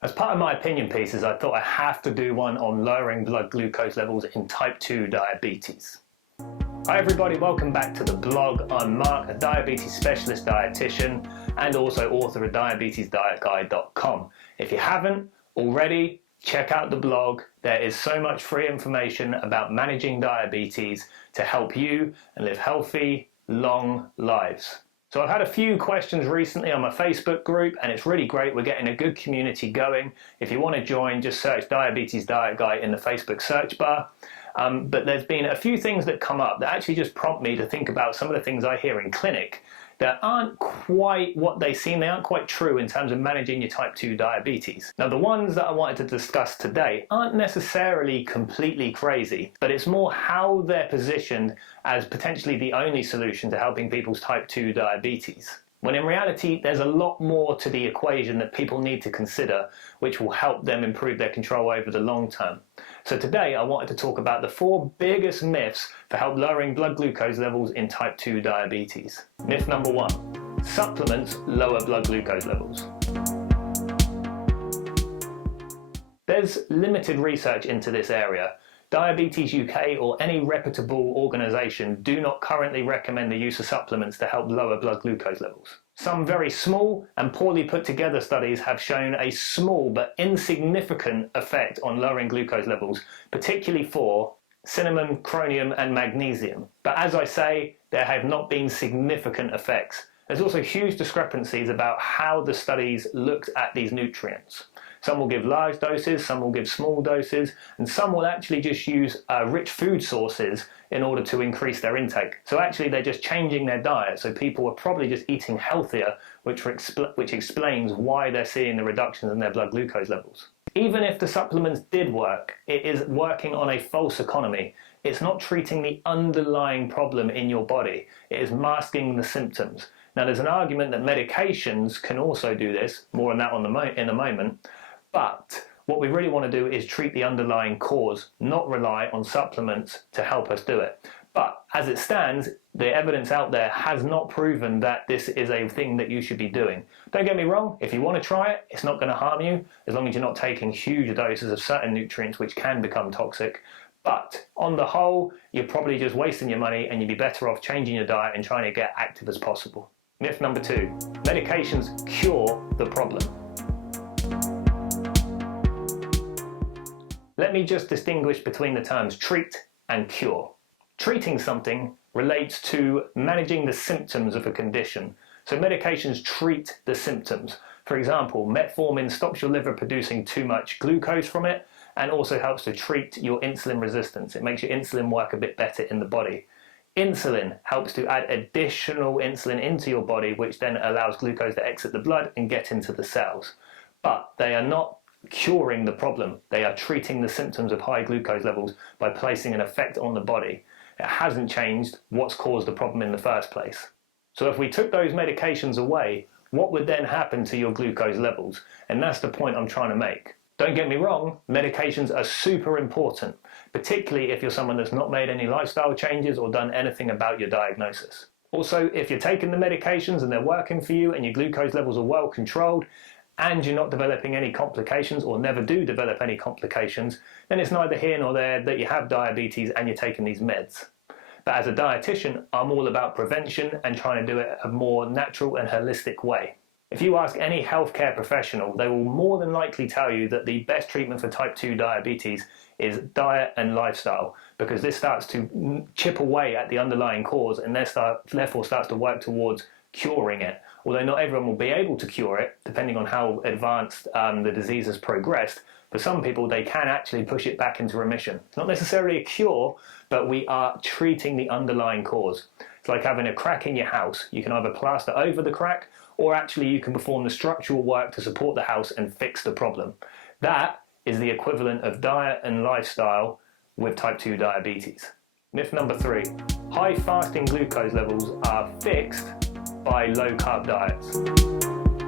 As part of my opinion pieces, I thought I have to do one on lowering blood glucose levels in type 2 diabetes. Hi everybody, welcome back to the blog. I'm Mark, a diabetes specialist dietitian and also author of diabetesdietguide.com. If you haven't already, check out the blog. There is so much free information about managing diabetes to help you and live healthy, long lives. So I've had a few questions recently on my Facebook group and it's really great. We're getting a good community going. If you want to join, just search Diabetes Diet Guy in the Facebook search bar. But there's been a few things that come up that actually just prompt me to think about some of the things I hear in clinic that aren't quite what they seem. They aren't quite true in terms of managing your type 2 diabetes. Now, the ones that I wanted to discuss today aren't necessarily completely crazy, but it's more how they're positioned as potentially the only solution to helping people's type 2 diabetes. When in reality, there's a lot more to the equation that people need to consider, which will help them improve their control over the long term. So today I wanted to talk about the 4 biggest myths for help lowering blood glucose levels in type 2 diabetes. Myth number 1, supplements lower blood glucose levels. There's limited research into this area. Diabetes UK or any reputable organisation do not currently recommend the use of supplements to help lower blood glucose levels. Some very small and poorly put together studies have shown a small but insignificant effect on lowering glucose levels, particularly for cinnamon, chromium and magnesium. But as I say, there have not been significant effects. There's also huge discrepancies about how the studies looked at these nutrients. Some will give large doses, some will give small doses, and some will actually just use rich food sources in order to increase their intake. So actually they're just changing their diet, so people are probably just eating healthier, which explains why they're seeing the reductions in their blood glucose levels. Even if the supplements did work, it is working on a false economy. It's not treating the underlying problem in your body, it is masking the symptoms. Now there's an argument that medications can also do this, more on that in a moment, but what we really want to do is treat the underlying cause, not rely on supplements to help us do it. But as it stands, the evidence out there has not proven that this is a thing that you should be doing. Don't get me wrong, if you want to try it, it's not going to harm you, as long as you're not taking huge doses of certain nutrients which can become toxic. But on the whole, you're probably just wasting your money and you'd be better off changing your diet and trying to get active as possible. Myth number 2, medications cure the problem. Let me just distinguish between the terms treat and cure. Treating something relates to managing the symptoms of a condition. So medications treat the symptoms. For example, metformin stops your liver producing too much glucose from it and also helps to treat your insulin resistance. It makes your insulin work a bit better in the body. Insulin helps to add additional insulin into your body, which then allows glucose to exit the blood and get into the cells. But they are not curing the problem. They are treating the symptoms of high glucose levels by placing an effect on the body. It hasn't changed what's caused the problem in the first place. So if we took those medications away, what would then happen to your glucose levels? And that's the point I'm trying to make. Don't get me wrong, medications are super important, particularly if you're someone that's not made any lifestyle changes or done anything about your diagnosis. Also, if you're taking the medications and they're working for you and your glucose levels are well controlled, and you're not developing any complications or never do develop any complications, then it's neither here nor there that you have diabetes and you're taking these meds. But as a dietitian, I'm all about prevention and trying to do it a more natural and holistic way. If you ask any healthcare professional, they will more than likely tell you that the best treatment for type 2 diabetes is diet and lifestyle, because this starts to chip away at the underlying cause and therefore starts to work towards curing it. Although not everyone will be able to cure it, depending on how advanced the disease has progressed, for some people they can actually push it back into remission. It's not necessarily a cure, but we are treating the underlying cause. It's like having a crack in your house. You can either plaster over the crack, or actually you can perform the structural work to support the house and fix the problem. That is the equivalent of diet and lifestyle with type 2 diabetes. Myth number 3, high fasting glucose levels are fixed by low-carb diets.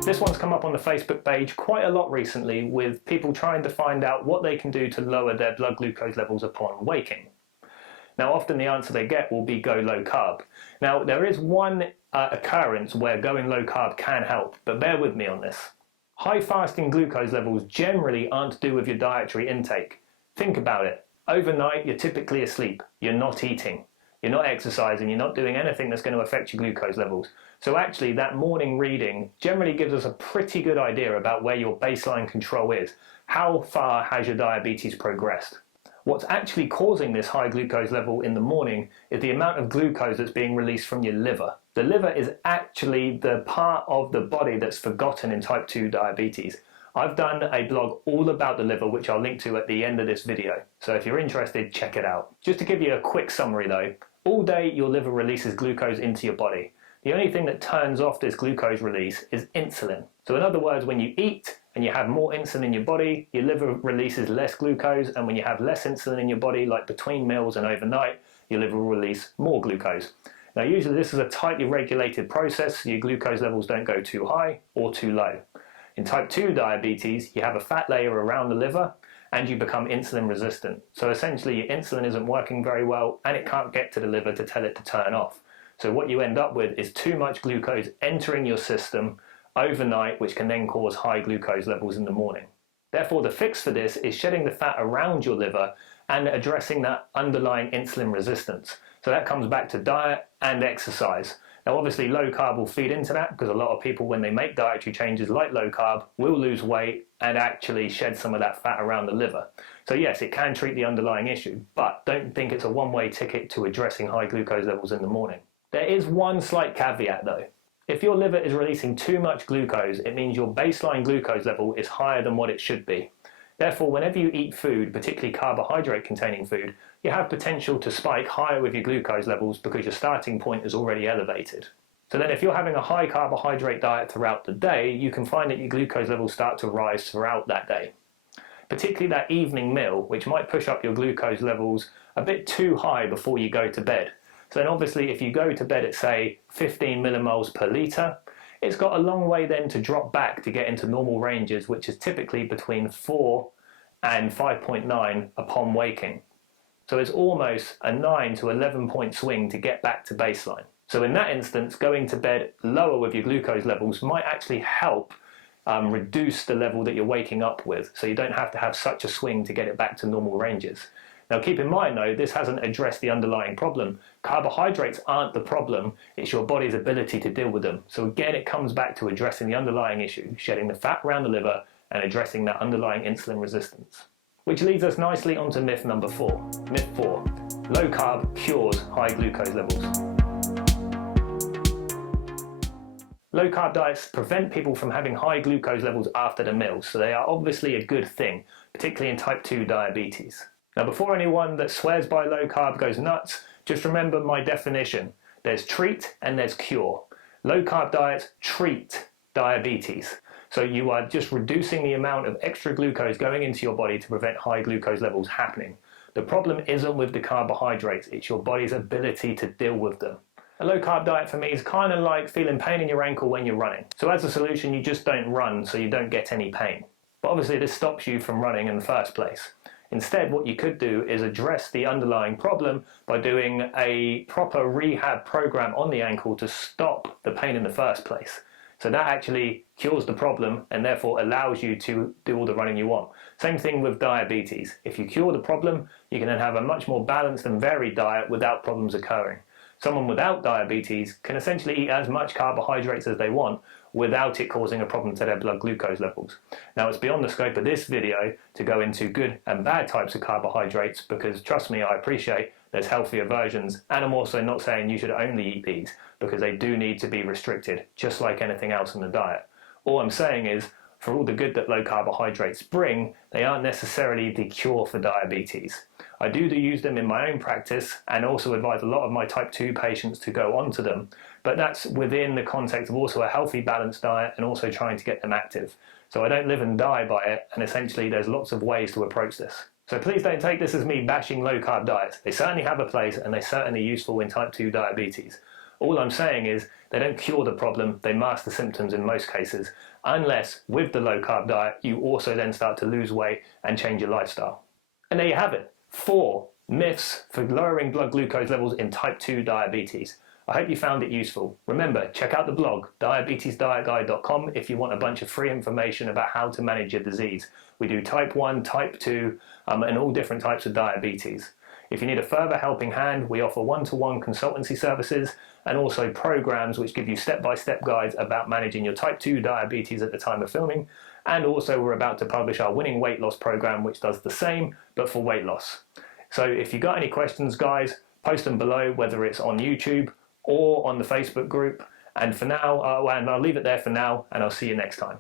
This one's come up on the Facebook page quite a lot recently, with people trying to find out what they can do to lower their blood glucose levels upon waking. Now often the answer they get will be go low carb. Now there is one occurrence where going low carb can help, but bear with me on this. High fasting glucose levels generally aren't to do with your dietary intake. Think about it. Overnight, you're typically asleep. You're not eating. You're not exercising. You're not doing anything that's going to affect your glucose levels. So actually, that morning reading generally gives us a pretty good idea about where your baseline control is. How far has your diabetes progressed? What's actually causing this high glucose level in the morning is the amount of glucose that's being released from your liver. The liver is actually the part of the body that's forgotten in type 2 diabetes. I've done a blog all about the liver, which I'll link to at the end of this video. So if you're interested, check it out. Just to give you a quick summary though, all day your liver releases glucose into your body. The only thing that turns off this glucose release is insulin. So in other words, when you eat and you have more insulin in your body, your liver releases less glucose, and when you have less insulin in your body, like between meals and overnight, your liver will release more glucose. Now usually this is a tightly regulated process, so your glucose levels don't go too high or too low. In type 2 diabetes, you have a fat layer around the liver and you become insulin resistant. So essentially your insulin isn't working very well and it can't get to the liver to tell it to turn off. So what you end up with is too much glucose entering your system overnight, which can then cause high glucose levels in the morning. Therefore, the fix for this is shedding the fat around your liver and addressing that underlying insulin resistance. So that comes back to diet and exercise. Now obviously low carb will feed into that, because a lot of people, when they make dietary changes like low carb, will lose weight and actually shed some of that fat around the liver. So yes, it can treat the underlying issue, but don't think it's a one-way ticket to addressing high glucose levels in the morning. There is one slight caveat though. If your liver is releasing too much glucose, it means your baseline glucose level is higher than what it should be. Therefore, whenever you eat food, particularly carbohydrate-containing food, you have potential to spike higher with your glucose levels because your starting point is already elevated. So then if you're having a high carbohydrate diet throughout the day, you can find that your glucose levels start to rise throughout that day. Particularly that evening meal, which might push up your glucose levels a bit too high before you go to bed. So then obviously if you go to bed at say 15 millimoles per litre, it's got a long way then to drop back to get into normal ranges, which is typically between 4 and 5.9 upon waking. So it's almost a 9 to 11 point swing to get back to baseline. So in that instance, going to bed lower with your glucose levels might actually help reduce the level that you're waking up with, so you don't have to have such a swing to get it back to normal ranges. Now keep in mind though, this hasn't addressed the underlying problem. Carbohydrates aren't the problem, it's your body's ability to deal with them. So again, it comes back to addressing the underlying issue, shedding the fat around the liver and addressing that underlying insulin resistance. Which leads us nicely onto myth number 4. Myth 4, low carb cures high glucose levels. Low carb diets prevent people from having high glucose levels after the meal, so they are obviously a good thing, particularly in type 2 diabetes. Now before anyone that swears by low carb goes nuts, just remember my definition. There's treat and there's cure. Low carb diets treat diabetes. So you are just reducing the amount of extra glucose going into your body to prevent high glucose levels happening. The problem isn't with the carbohydrates, it's your body's ability to deal with them. A low carb diet for me is kind of like feeling pain in your ankle when you're running. So as a solution, you just don't run so you don't get any pain. But obviously this stops you from running in the first place. Instead, what you could do is address the underlying problem by doing a proper rehab program on the ankle to stop the pain in the first place. So that actually cures the problem and therefore allows you to do all the running you want. Same thing with diabetes. If you cure the problem, you can then have a much more balanced and varied diet without problems occurring. Someone without diabetes can essentially eat as much carbohydrates as they want without it causing a problem to their blood glucose levels. Now it's beyond the scope of this video to go into good and bad types of carbohydrates, because trust me, I appreciate there's healthier versions, and I'm also not saying you should only eat these, because they do need to be restricted, just like anything else in the diet. All I'm saying is, for all the good that low carbohydrates bring, they aren't necessarily the cure for diabetes. I do use them in my own practice and also advise a lot of my type 2 patients to go onto them, but that's within the context of also a healthy balanced diet and also trying to get them active. So I don't live and die by it, and essentially there's lots of ways to approach this. So please don't take this as me bashing low carb diets. They certainly have a place and they're certainly useful in type 2 diabetes. All I'm saying is they don't cure the problem, they mask the symptoms in most cases, unless with the low carb diet you also then start to lose weight and change your lifestyle. And there you have it, 4 myths for lowering blood glucose levels in type 2 diabetes. I hope you found it useful. Remember, check out the blog, diabetesdietguide.com, if you want a bunch of free information about how to manage your disease. We do type 1, type 2, and all different types of diabetes. If you need a further helping hand, we offer one-to-one consultancy services and also programs which give you step-by-step guides about managing your type 2 diabetes at the time of filming. And also we're about to publish our winning weight loss program, which does the same, but for weight loss. So if you got any questions, guys, post them below, whether it's on YouTube or on the Facebook group. And for now, and I'll leave it there for now, and I'll see you next time.